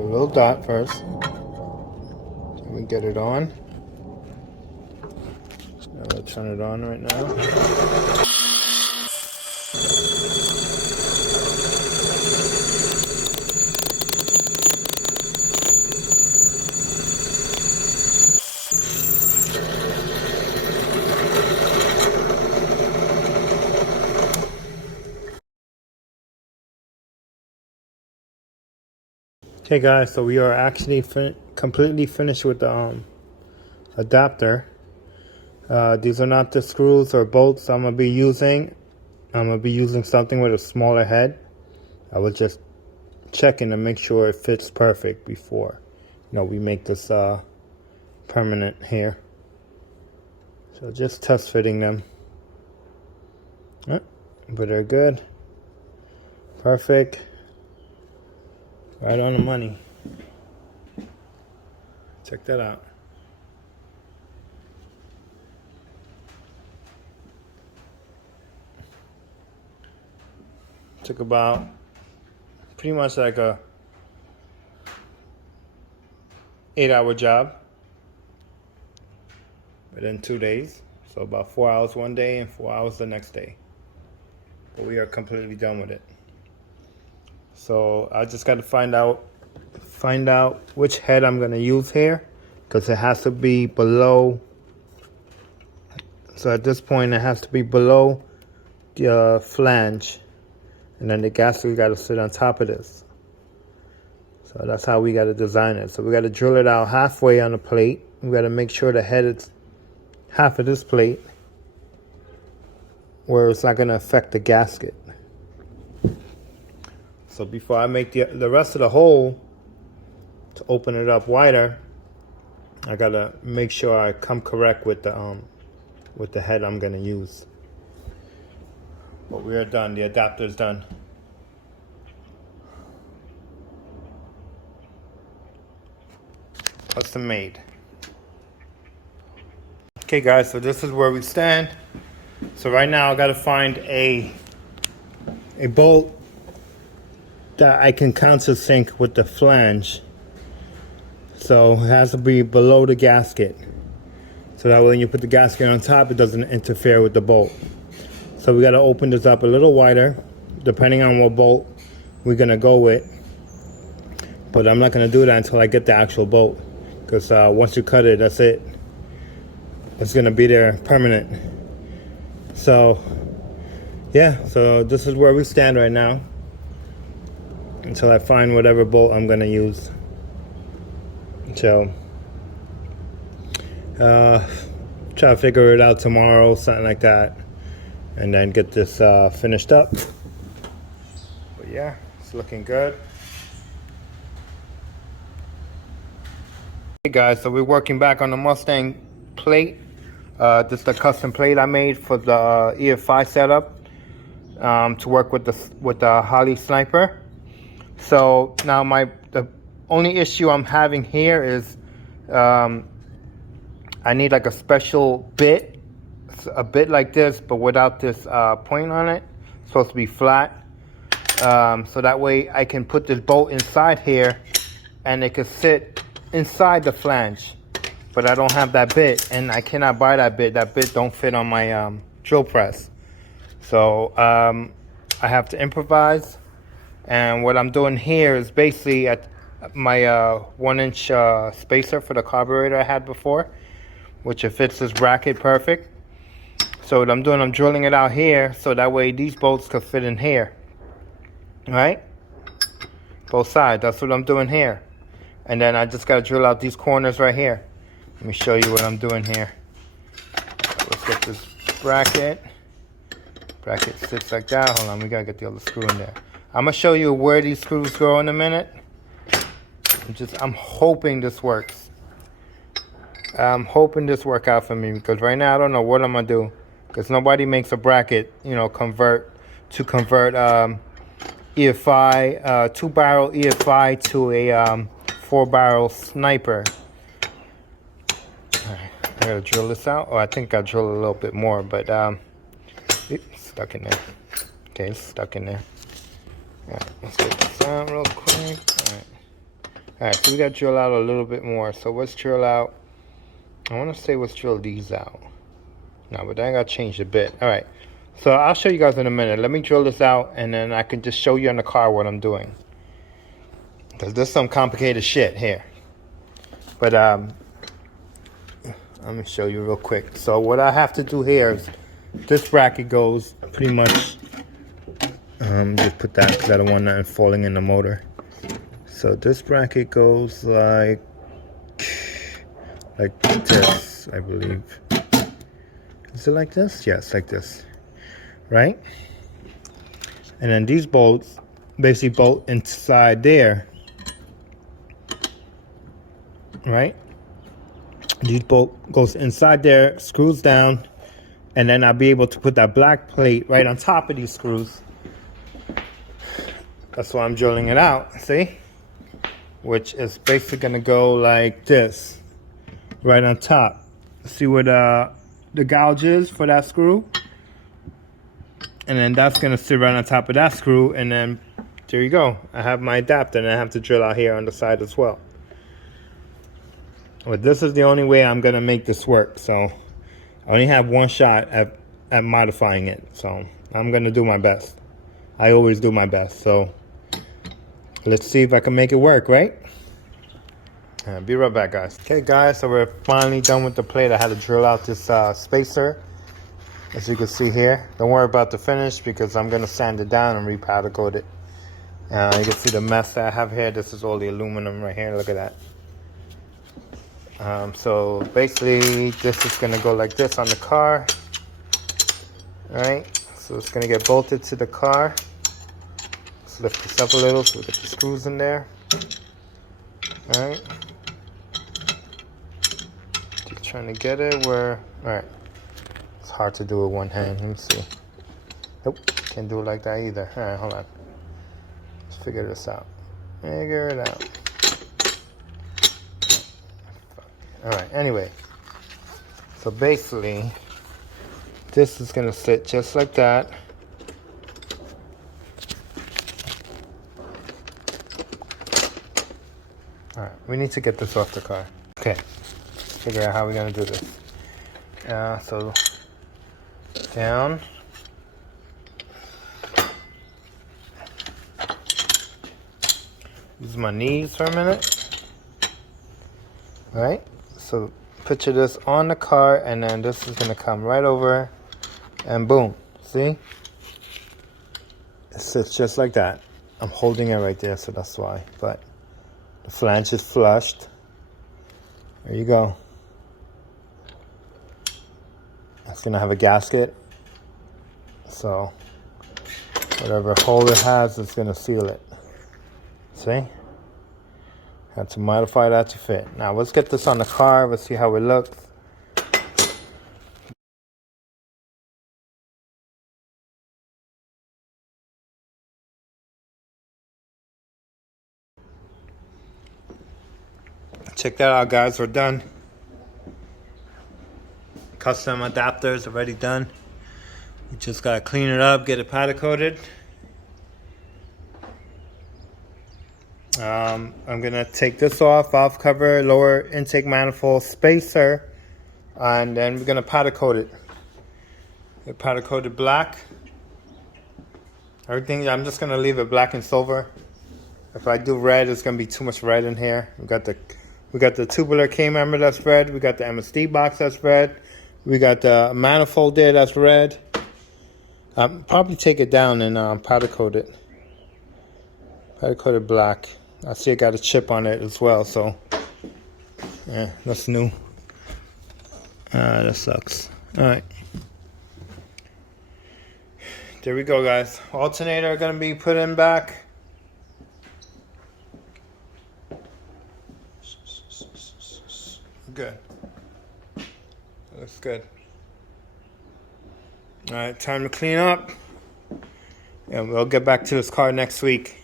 do a little dot first. So we get it on. Now let's turn it on right now. Okay guys, so we are actually completely finished with the adapter. These are not the screws or bolts I'm going to be using. I'm going to be using something with a smaller head. I was just checking to make sure it fits perfect before we make this permanent here. So just test fitting them. But they're good. Perfect. Right on the money. Check that out. Took about pretty much like a 8-hour job within 2 days. So about 4 hours one day and 4 hours the next day. But we are completely done with it. So I just got to find out which head I'm going to use here, because it has to be below. So at this point it has to be below the flange, and then the gasket got to sit on top of this. So that's how we got to design it. So we got to drill it out halfway on the plate. We got to make sure the head is half of this plate, where it's not going to affect the gasket. So before I make the rest of the hole to open it up wider, I gotta make sure I come correct with the head I'm gonna use. But we are done. The adapter is done. Custom made. Okay guys, so this is where we stand. So right now I gotta find a bolt that I can countersink with the flange. So it has to be below the gasket. So that way when you put the gasket on top, it doesn't interfere with the bolt. So we gotta open this up a little wider, depending on what bolt we're gonna go with. But I'm not gonna do that until I get the actual bolt. Because once you cut it, that's it. It's gonna be there permanent. So yeah, so this is where we stand right now, until I find whatever bolt I'm gonna use. So try to figure it out tomorrow, something like that, and then get this finished up. But yeah, it's looking good. Hey guys, so we're working back on the Mustang plate. This is the custom plate I made for the EFI setup to work with the Holly Sniper. So now the only issue I'm having here is I need like a special bit, a bit like this, but without this point on it. It's supposed to be flat, so that way I can put this bolt inside here, and it could sit inside the flange. But I don't have that bit, and I cannot buy that bit. That bit don't fit on my drill press. So I have to improvise. And what I'm doing here is basically at my 1-inch spacer for the carburetor I had before, which it fits this bracket perfect. So what I'm doing, I'm drilling it out here, so that way these bolts could fit in here. Right? Both sides. That's what I'm doing here. And then I just got to drill out these corners right here. Let me show you what I'm doing here. Let's get this bracket. Bracket sits like that. Hold on, we got to get the other screw in there. I'm going to show you where these screws go in a minute. I'm hoping this works. I'm hoping this works out for me, because right now I don't know what I'm going to do. Because nobody makes a bracket, convert EFI, 2-barrel EFI to a 4-barrel Sniper. All right, I got to drill this out. Oh, I think I'll drill a little bit more, but it's stuck in there. Okay, it's stuck in there. All right, let's get this out real quick. All right. Alright, so we got to drill out a little bit more. So let's drill out, I want to say let's drill these out. No, but then I got to change the bit. Alright, so I'll show you guys in a minute. Let me drill this out and then I can just show you in the car what I'm doing. Because there's some complicated shit here. But let me show you real quick. So what I have to do here is this bracket goes pretty much, just put that because I don't want nothing falling in the motor. So this bracket goes like this, I believe. Is it like this? Yes, like this, right? And then these bolts basically bolt inside there, right? These bolt goes inside there, screws down, and then I'll be able to put that black plate right on top of these screws. That's why I'm drilling it out, see? Which is basically gonna go like this, right on top. See where the gouge is for that screw? And then that's gonna sit right on top of that screw, and then there you go. I have my adapter, and I have to drill out here on the side as well. But this is the only way I'm gonna make this work, so I only have one shot at modifying it, so I'm gonna do my best. I always do my best, so let's see if I can make it work, right? Be right back, guys. Okay, guys, so we're finally done with the plate. I had to drill out this spacer, as you can see here. Don't worry about the finish because I'm gonna sand it down and re-powder coat it. You can see the mess that I have here. This is all the aluminum right here. Look at that. So basically, this is gonna go like this on the car. All right, so it's gonna get bolted to the car. Let's lift this up a little so we get the screws in there. All right. Just trying to get it where. All right. It's hard to do with one hand. Let me see. Nope, can't do it like that either. All right, hold on. Let's figure this out. Figure it out. All right. Anyway, so basically, this is gonna sit just like that. All right, we need to get this off the car. Okay, let's figure out how we're gonna do this. So down. Use my knees for a minute. All right, so picture this on the car, and then this is gonna come right over, and boom. See? It sits just like that. I'm holding it right there, so that's why. But the flange is flushed. There you go. It's gonna have a gasket, so whatever hole it has, it's gonna seal it. See? Had to modify that to fit. Now let's get this on the car. Let's see how it looks. Check that out, guys. We're done. Custom adapters already done. We just gotta clean it up, get it powder coated. I'm gonna take this off, valve cover, lower intake manifold, spacer, and then we're gonna powder coat it. Get powder coated black. Everything, I'm just gonna leave it black and silver. If I do red, it's gonna be too much red in here. We got the tubular K member that's red. We got the MSD box that's red. We got the manifold there that's red. Probably take it down and powder coat it. Powder coated black. I see it got a chip on it as well, so yeah, that's new. That sucks. All right. There we go, guys. Alternator gonna be put in back. Good. Looks good. All right, time to clean up. And we'll get back to this car next week.